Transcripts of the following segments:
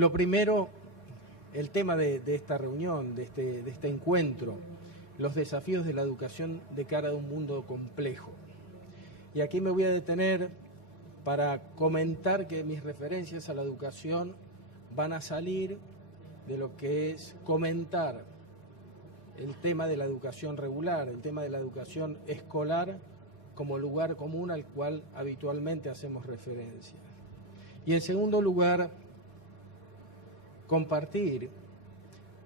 Lo primero, el tema de esta reunión, de este encuentro, los desafíos de la educación de cara a un mundo complejo. Y aquí me voy a detener para comentar que mis referencias a la educación van a salir de lo que es comentar el tema de la educación regular, el tema de la educación escolar como lugar común al cual habitualmente hacemos referencia. Y en segundo lugar, compartir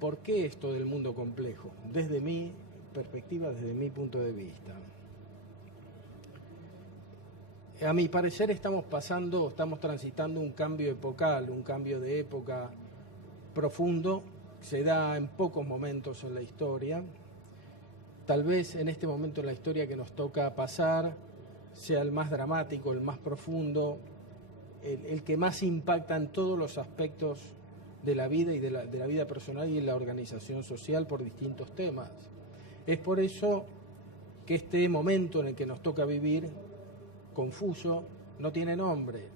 por qué esto del mundo complejo, desde mi perspectiva, desde mi punto de vista. A mi parecer estamos transitando un cambio epocal, un cambio de época profundo, se da en pocos momentos en la historia. Tal vez en este momento en la historia que nos toca pasar sea el más dramático, el más profundo, el que más impacta en todos los aspectos de la vida y de la vida personal y de la organización social por distintos temas. Es por eso que este momento en el que nos toca vivir, confuso, no tiene nombre.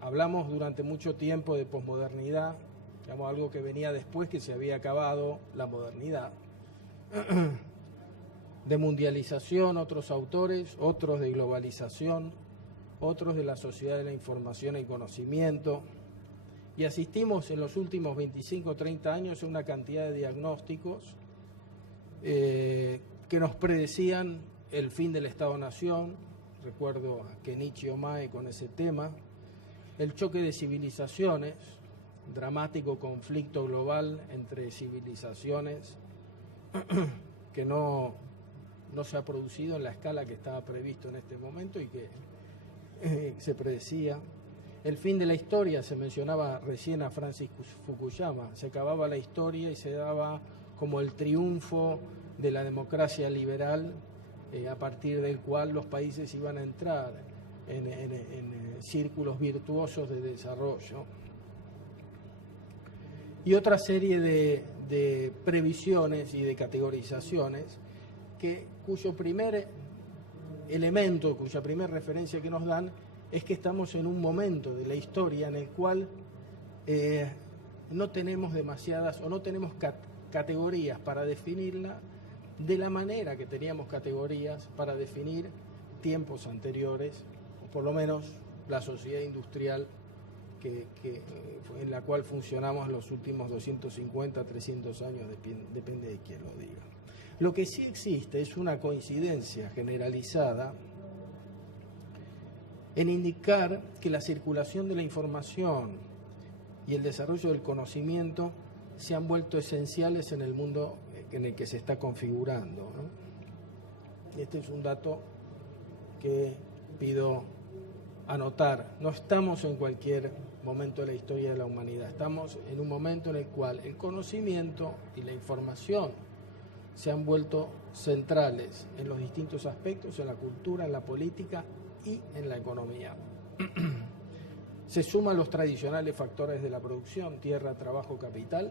Hablamos durante mucho tiempo de posmodernidad, digamos algo que venía después, que se había acabado la modernidad. De mundialización, otros autores, otros de globalización, otros de la sociedad de la información y conocimiento. Y asistimos en los últimos 25 o 30 años a una cantidad de diagnósticos que nos predecían el fin del Estado-Nación. Recuerdo a Kenichi Omae con ese tema. El choque de civilizaciones, dramático conflicto global entre civilizaciones que no se ha producido en la escala que estaba previsto en este momento y que se predecía. El fin de la historia, se mencionaba recién a Francis Fukuyama, se acababa la historia y se daba como el triunfo de la democracia liberal, a partir del cual los países iban a entrar en círculos virtuosos de desarrollo. Y otra serie de previsiones y de categorizaciones cuyo primer elemento, cuya primera referencia que nos dan es que estamos en un momento de la historia en el cual no tenemos demasiadas o no tenemos categorías para definirla de la manera que teníamos categorías para definir tiempos anteriores, o por lo menos la sociedad industrial en la cual funcionamos los últimos 250, 300 años, depende de quién lo diga. Lo que sí existe es una coincidencia generalizada en indicar que la circulación de la información y el desarrollo del conocimiento se han vuelto esenciales en el mundo en el que se está configurando, ¿no? Este es un dato que pido anotar. No estamos en cualquier momento de la historia de la humanidad, estamos en un momento en el cual el conocimiento y la información se han vuelto centrales en los distintos aspectos, en la cultura, en la política y en la economía. Se suman los tradicionales factores de la producción: tierra, trabajo, capital,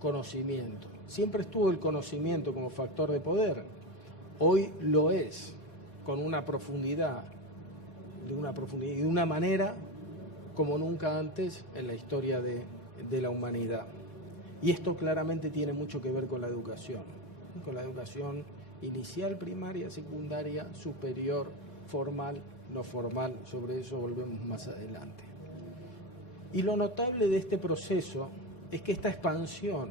conocimiento. Siempre estuvo el conocimiento como factor de poder, hoy lo es con una profundidad y de una manera como nunca antes en la historia de la humanidad. Y esto claramente tiene mucho que ver con la educación inicial, primaria, secundaria, superior, formal, no formal. Sobre eso volvemos más adelante. Y lo notable de este proceso es que esta expansión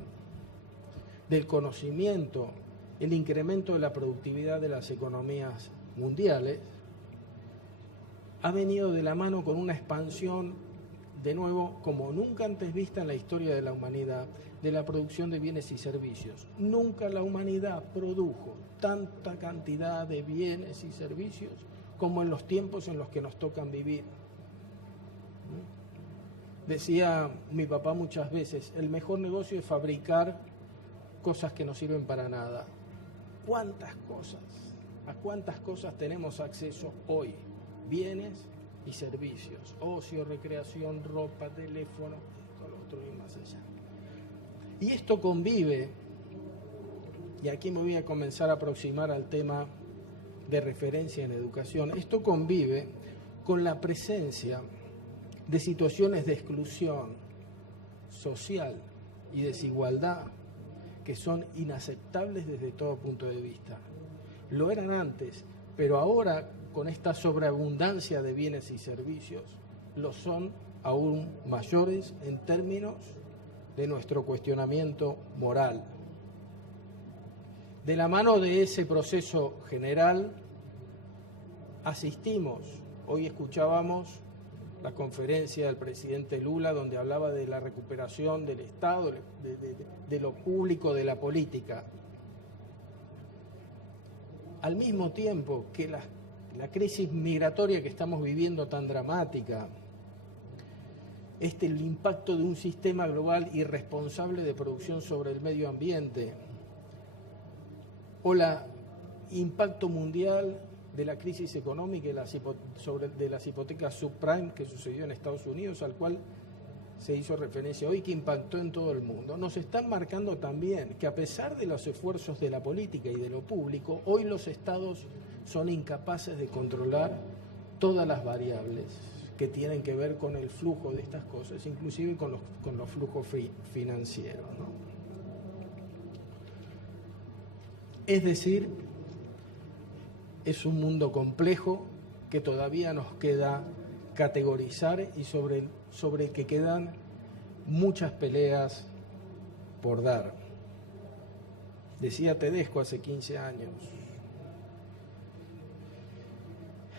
del conocimiento, el incremento de la productividad de las economías mundiales, ha venido de la mano con una expansión, de nuevo, como nunca antes vista en la historia de la humanidad, de la producción de bienes y servicios. Nunca la humanidad produjo tanta cantidad de bienes y servicios como en los tiempos en los que nos tocan vivir. Decía mi papá muchas veces, el mejor negocio es fabricar cosas que no sirven para nada. ¿Cuántas cosas? ¿A cuántas cosas tenemos acceso hoy? Bienes y servicios, ocio, recreación, ropa, teléfono, todo lo otro y más allá. Y esto convive, y aquí me voy a comenzar a aproximar al tema de referencia en educación, esto convive con la presencia de situaciones de exclusión social y desigualdad que son inaceptables desde todo punto de vista. Lo eran antes, pero ahora, con esta sobreabundancia de bienes y servicios, lo son aún mayores en términos de nuestro cuestionamiento moral. De la mano de ese proceso general, asistimos, hoy escuchábamos la conferencia del presidente Lula, donde hablaba de la recuperación del Estado, de lo público, de la política. Al mismo tiempo que la crisis migratoria que estamos viviendo tan dramática, el impacto de un sistema global irresponsable de producción sobre el medio ambiente, o el impacto mundial de la crisis económica y de las hipotecas subprime que sucedió en Estados Unidos, al cual se hizo referencia hoy, que impactó en todo el mundo, nos están marcando también que a pesar de los esfuerzos de la política y de lo público, hoy los estados son incapaces de controlar todas las variables que tienen que ver con el flujo de estas cosas, inclusive con los flujos financieros, ¿no? Es decir, es un mundo complejo que todavía nos queda categorizar y sobre el que quedan muchas peleas por dar. Decía Tedesco hace 15 años,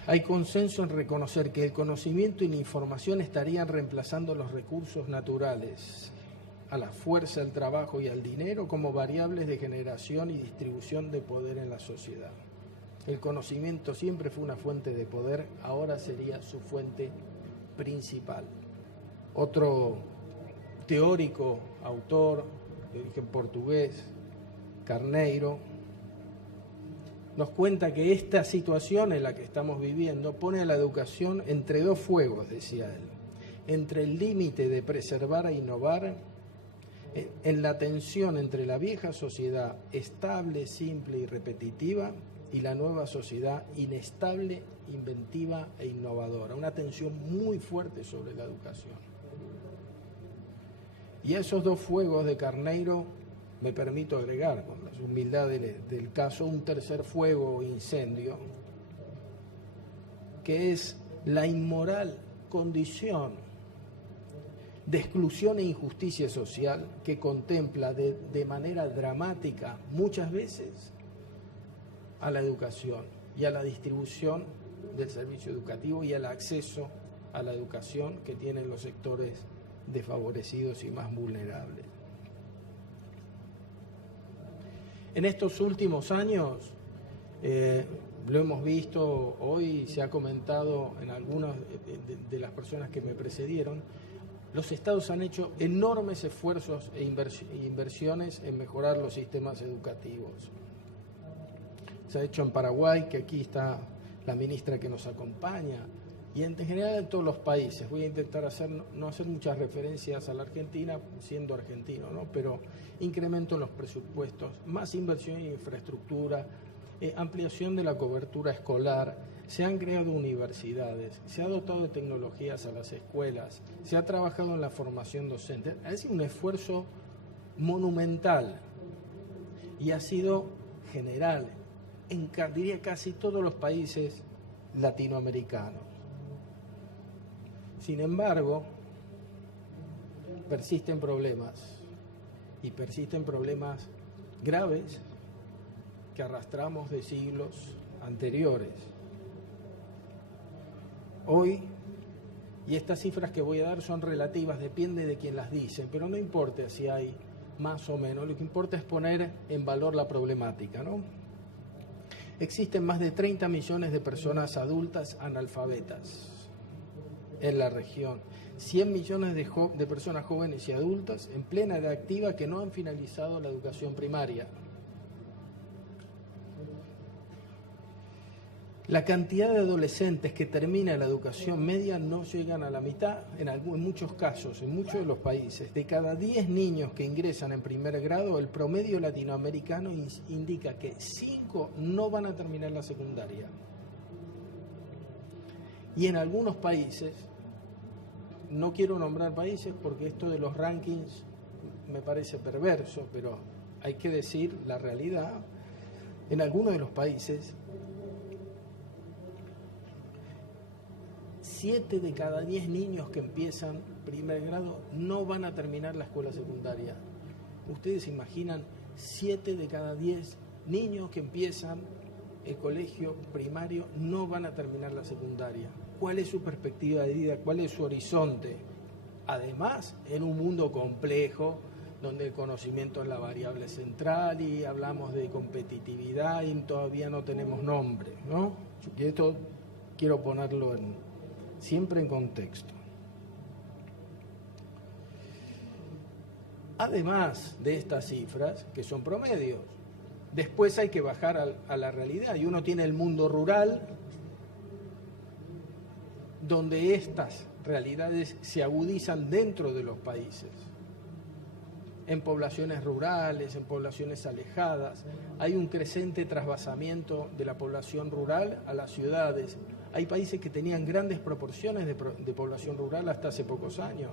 hay consenso en reconocer que el conocimiento y la información estarían reemplazando los recursos naturales, a la fuerza, al trabajo y al dinero como variables de generación y distribución de poder en la sociedad. El conocimiento siempre fue una fuente de poder, ahora sería su fuente principal. Otro teórico, autor de origen portugués, Carneiro, nos cuenta que esta situación en la que estamos viviendo pone a la educación entre dos fuegos, decía él, entre el límite de preservar e innovar, en la tensión entre la vieja sociedad estable, simple y repetitiva y la nueva sociedad inestable, inventiva e innovadora. Una tensión muy fuerte sobre la educación. Y a esos dos fuegos de Carneiro me permito agregar, con la humildad del caso, un tercer fuego o incendio, que es la inmoral condición de exclusión e injusticia social que contempla de manera dramática muchas veces a la educación y a la distribución del servicio educativo y al acceso a la educación que tienen los sectores desfavorecidos y más vulnerables. En estos últimos años, lo hemos visto, hoy se ha comentado en algunas de las personas que me precedieron, los estados han hecho enormes esfuerzos e inversiones en mejorar los sistemas educativos. Se ha hecho en Paraguay, que aquí está la ministra que nos acompaña, y en general en todos los países. Voy a intentar no hacer muchas referencias a la Argentina, siendo argentino, ¿no? Pero incremento en los presupuestos, más inversión en infraestructura, ampliación de la cobertura escolar, se han creado universidades, se ha dotado de tecnologías a las escuelas, se ha trabajado en la formación docente. Ha sido un esfuerzo monumental y ha sido general en, diría, casi todos los países latinoamericanos. Sin embargo, persisten problemas, y persisten problemas graves que arrastramos de siglos anteriores. Hoy, y estas cifras que voy a dar son relativas, depende de quién las dice, pero no importa si hay más o menos, lo que importa es poner en valor la problemática, ¿no? Existen más de 30 millones de personas adultas analfabetas en la región, 100 millones de personas jóvenes y adultas en plena edad activa que no han finalizado la educación primaria. La cantidad de adolescentes que terminan la educación media no llegan a la mitad, en muchos casos, en muchos de los países. De cada 10 niños que ingresan en primer grado, el promedio latinoamericano indica que 5 no van a terminar la secundaria. Y en algunos países, no quiero nombrar países porque esto de los rankings me parece perverso, pero hay que decir la realidad. En algunos de los países, 7 de cada 10 niños que empiezan primer grado no van a terminar la escuela secundaria. Ustedes se imaginan 7 de cada 10 niños que empiezan el colegio primario no van a terminar la secundaria. ¿Cuál es su perspectiva de vida? ¿Cuál es su horizonte? Además, en un mundo complejo, donde el conocimiento es la variable central y hablamos de competitividad y todavía no tenemos nombre, ¿no? Y esto quiero ponerlo siempre en contexto. Además de estas cifras, que son promedios, después hay que bajar a la realidad y uno tiene el mundo rural, donde estas realidades se agudizan dentro de los países. En poblaciones rurales, en poblaciones alejadas, hay un creciente trasvasamiento de la población rural a las ciudades. Hay países que tenían grandes proporciones de población rural hasta hace pocos años.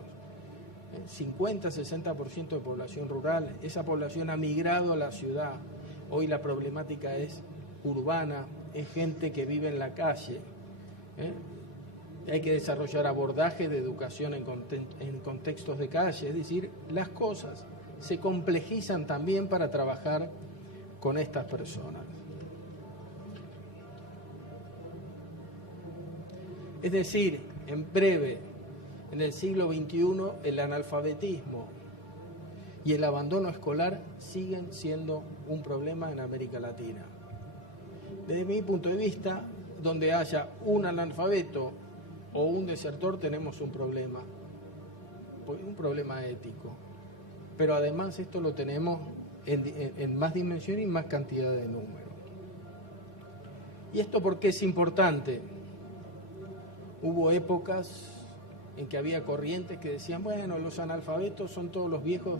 50, 60% de población rural. Esa población ha migrado a la ciudad. Hoy la problemática es urbana, es gente que vive en la calle. Hay que desarrollar abordajes de educación en contextos de calle. Es decir, las cosas se complejizan también para trabajar con estas personas. Es decir, en breve, en el siglo XXI, el analfabetismo y el abandono escolar siguen siendo un problema en América Latina. Desde mi punto de vista, donde haya un analfabeto o un desertor, tenemos un problema ético. Pero además esto lo tenemos en más dimensión y más cantidad de número. ¿Y esto por qué es importante? Hubo épocas en que había corrientes que decían, bueno, los analfabetos son todos los viejos,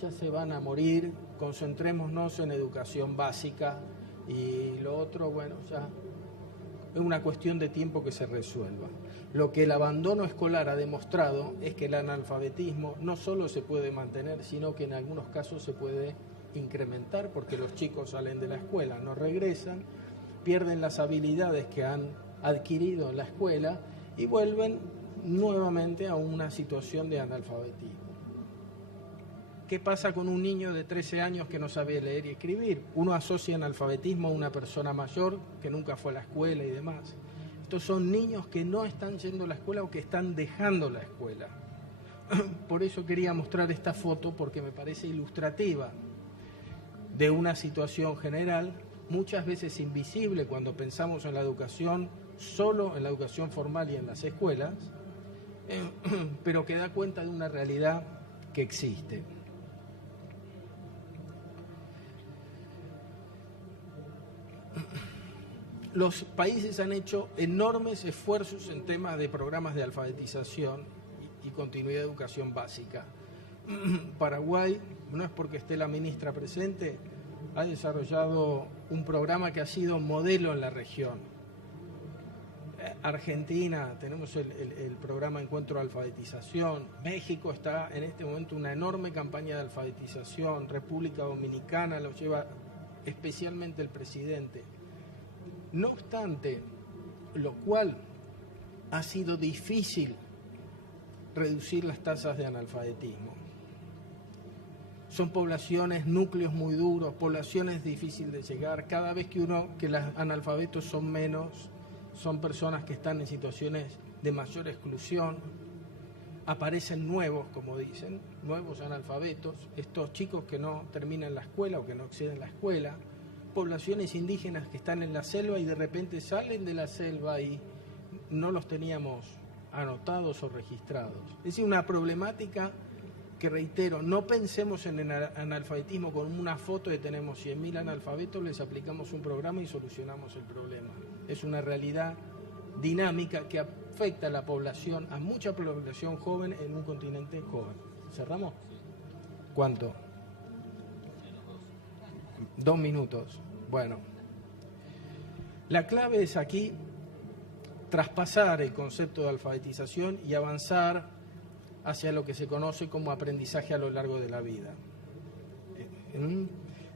ya se van a morir, concentrémonos en educación básica y lo otro, bueno, ya es una cuestión de tiempo que se resuelva. Lo que el abandono escolar ha demostrado es que el analfabetismo no solo se puede mantener, sino que en algunos casos se puede incrementar, porque los chicos salen de la escuela, no regresan, pierden las habilidades que han adquirido en la escuela y vuelven nuevamente a una situación de analfabetismo. ¿Qué pasa con un niño de 13 años que no sabe leer y escribir? Uno asocia analfabetismo a una persona mayor que nunca fue a la escuela y demás. Estos son niños que no están yendo a la escuela o que están dejando la escuela. Por eso quería mostrar esta foto, porque me parece ilustrativa de una situación general, muchas veces invisible cuando pensamos en la educación, solo en la educación formal y en las escuelas, pero que da cuenta de una realidad que existe. Los países han hecho enormes esfuerzos en temas de programas de alfabetización y continuidad de educación básica. Paraguay, no es porque esté la ministra presente, ha desarrollado un programa que ha sido modelo en la región. Argentina, tenemos el programa Encuentro de Alfabetización. México está en este momento una enorme campaña de alfabetización. República Dominicana lo lleva especialmente el presidente. No obstante, lo cual ha sido difícil reducir las tasas de analfabetismo. Son poblaciones, núcleos muy duros, poblaciones difíciles de llegar. Cada vez que los analfabetos son menos, son personas que están en situaciones de mayor exclusión. Aparecen nuevos, como dicen, nuevos analfabetos, estos chicos que no terminan la escuela o que no acceden a la escuela. Poblaciones indígenas que están en la selva y de repente salen de la selva y no los teníamos anotados o registrados. Es decir, una problemática que, reitero, no pensemos en el analfabetismo con una foto de tenemos 100.000 analfabetos, les aplicamos un programa y solucionamos el problema. Es una realidad dinámica que afecta a la población, a mucha población joven en un continente joven. ¿Cerramos? ¿Cuánto? 2 minutos. Bueno, la clave es aquí traspasar el concepto de alfabetización y avanzar hacia lo que se conoce como aprendizaje a lo largo de la vida.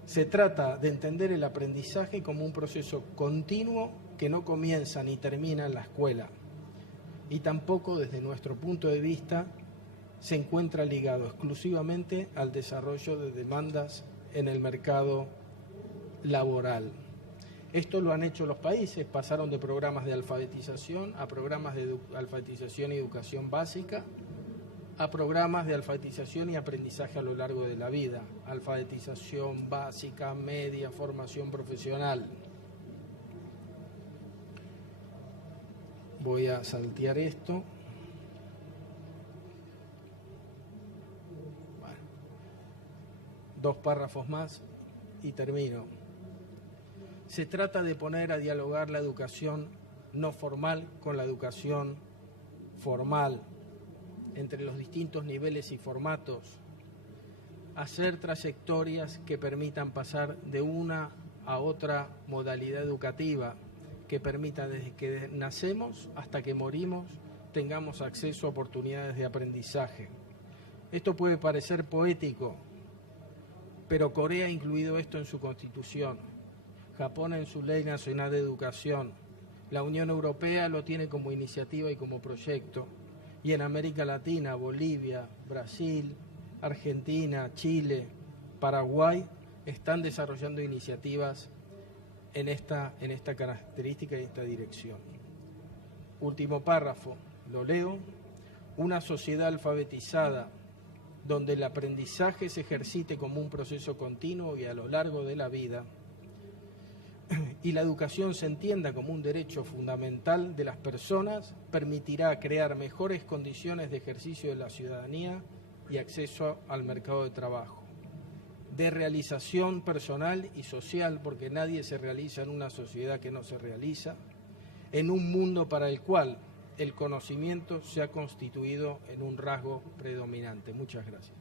Se trata de entender el aprendizaje como un proceso continuo que no comienza ni termina en la escuela y tampoco, desde nuestro punto de vista, se encuentra ligado exclusivamente al desarrollo de demandas en el mercado laboral. Esto lo han hecho los países, pasaron de programas de alfabetización a programas de alfabetización y educación básica, a programas de alfabetización y aprendizaje a lo largo de la vida, alfabetización básica, media, formación profesional. Voy a saltear esto. Bueno, 2 párrafos más y termino. Se trata de poner a dialogar la educación no formal con la educación formal, entre los distintos niveles y formatos, hacer trayectorias que permitan pasar de una a otra modalidad educativa, que permita desde que nacemos hasta que morimos tengamos acceso a oportunidades de aprendizaje. Esto puede parecer poético, pero Corea ha incluido esto en su constitución, Japón en su Ley Nacional de Educación, la Unión Europea lo tiene como iniciativa y como proyecto, y en América Latina, Bolivia, Brasil, Argentina, Chile, Paraguay están desarrollando iniciativas en esta característica y esta dirección. Último párrafo, lo leo. Una sociedad alfabetizada donde el aprendizaje se ejercite como un proceso continuo y a lo largo de la vida y la educación se entienda como un derecho fundamental de las personas, permitirá crear mejores condiciones de ejercicio de la ciudadanía y acceso al mercado de trabajo, de realización personal y social, porque nadie se realiza en una sociedad que no se realiza, en un mundo para el cual el conocimiento se ha constituido en un rasgo predominante. Muchas gracias.